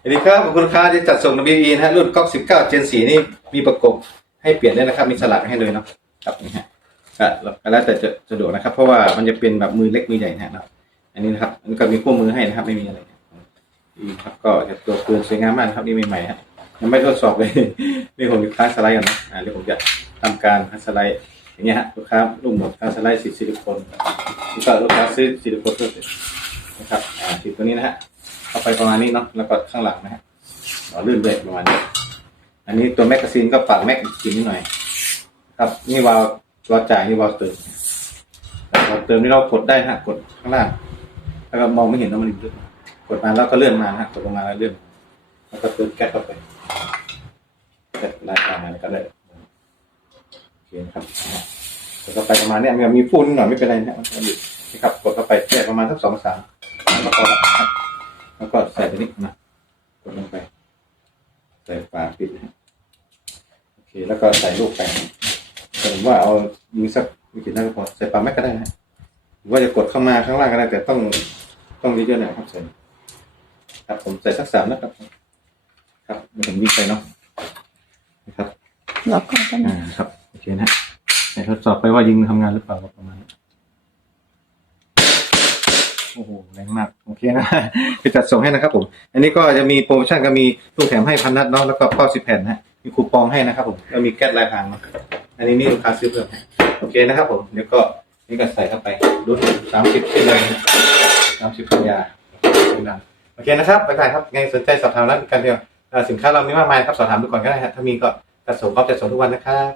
สวัสดีครับขอบคุณลูกค้าที่จัดส่ง WE นะฮะรุ่นก๊อก19 Gen 4นี่มีประกบให้เปลี่ยนได้นะครับ มีสลักให้เลยเนาะครับนี่ฮะก็แล้วแต่จะสะดวกนะครับ เพราะว่ามันจะเป็นแบบมือเล็กมือใหญ่นะฮะเนาะอันนี้นะครับอันนก็มีคู่มือให้นะครับ ไม่มีอะไรนี่ครับก็จะตัวปืนสวยงามมากนะครับนี่ใหม่ๆฮะยังไม่ทดสอบเลยนี่ผมจะค้าสไลด์ก่อนนะอ่าเดี๋ยวผมจะทำการคัสไลด์อย่างเงี้ยฮะลูกค้าลุ่มหมดการสไลด์สีซิลิโคนก็ลูกค้าซื้อซิลิโคนเพิ่มนะครับอ่าติดตัวนี้นะฮะ เข้าไปประมาณนี้เนาะแล้วก็ข้างหลังนะฮะต่อลื่นด้วยประมาณนี้ อันนี้ตัวแมกกาซีนก็ปากแม็กกทีนิดหน่อย ครับนี่วาล์วาจ่ายนี่วาล์วเติมวาล์วเติมนี่เรากดได้ฮะกดข้างล่าง แล้วก็มองไม่เห็นว่ามันลึกกดมาแล้วก็เลื่อนมานะฮะกดลงมาแล้วเลื่อนแล้วก็เติมแก๊สเข้าไปแก๊สลายมาแล้วก็ได้โอเคนะครับกดเข้าไปประมาณนี้ยมีมีปูนหน่อยไม่เป็นไรนะมันก็อยู่นะครับกดเข้าไปแค่ประมาณสักสองสามแล้วก็พอครับ แล้วก็ใส่ตัวนี้นะกดลงไป ใส่ฝาปิดนะโอเค แล้วก็ใส่ลูกไปผมว่าเอายิงสักไม่กี่นัดก็พอใส่ปลาแม็กก็ได้นะหรือว่าจะกดเข้ามาข้างล่างก็ได้ แต่ต้องต้องเยอะๆหน่อยครับใส่ครับผมใส่สักสามนะครับ ครับเดี๋ยวผมยิงไปเนาะนะครับล็อกก่อนกันนะอ่าครับโอเคนะแต่ทดสอบไปว่ายิงทำงานหรือเปล่าประมาณนี้ โอ้โหแรงมากโอเคนะไปจัดส่งให้นะครับผม อันนี้ก็จะมีโปรโมชั่นก็มีลูกแถมให้พันนัดเนาะแล้วก็เป้าสิบแผ่นนะมีคูปองให้นะครับผมแล้วมีแก๊สลายพางเนาะอันนี้นี่ลูกค้าซื้อเพิ่มให้โอเคนะครับผมเดี๋ยวก็นี่ก็ใส่เข้าไปดูสามสิบชิ้นเลยสามสิบปัญญาดังโอเคนะครับไปได้ครับไงสนใจสอบถามร้านกันเดียวสินค้าเรามีมากมายครับสอบถามดูก่อนก็ได้ถ้ามีก็จัดส่งก็จะส่งทุกวันนะครับ